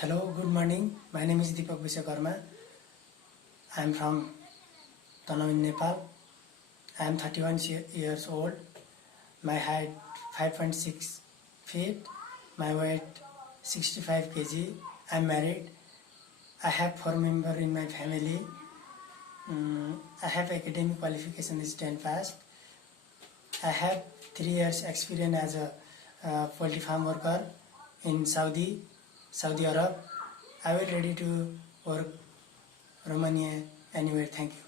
Hello, good morning. My name is Deepak Vishwakarma. I am from Tanav in Nepal. I am 31 years old. My height 5.6 feet. My weight 65 kg. I am married. I have 4 members in my family. I have academic qualification is 10 pass. I have 3 years experience as a poultry farm worker in Saudi Arab. I will ready to work Romania anywhere. Thank you.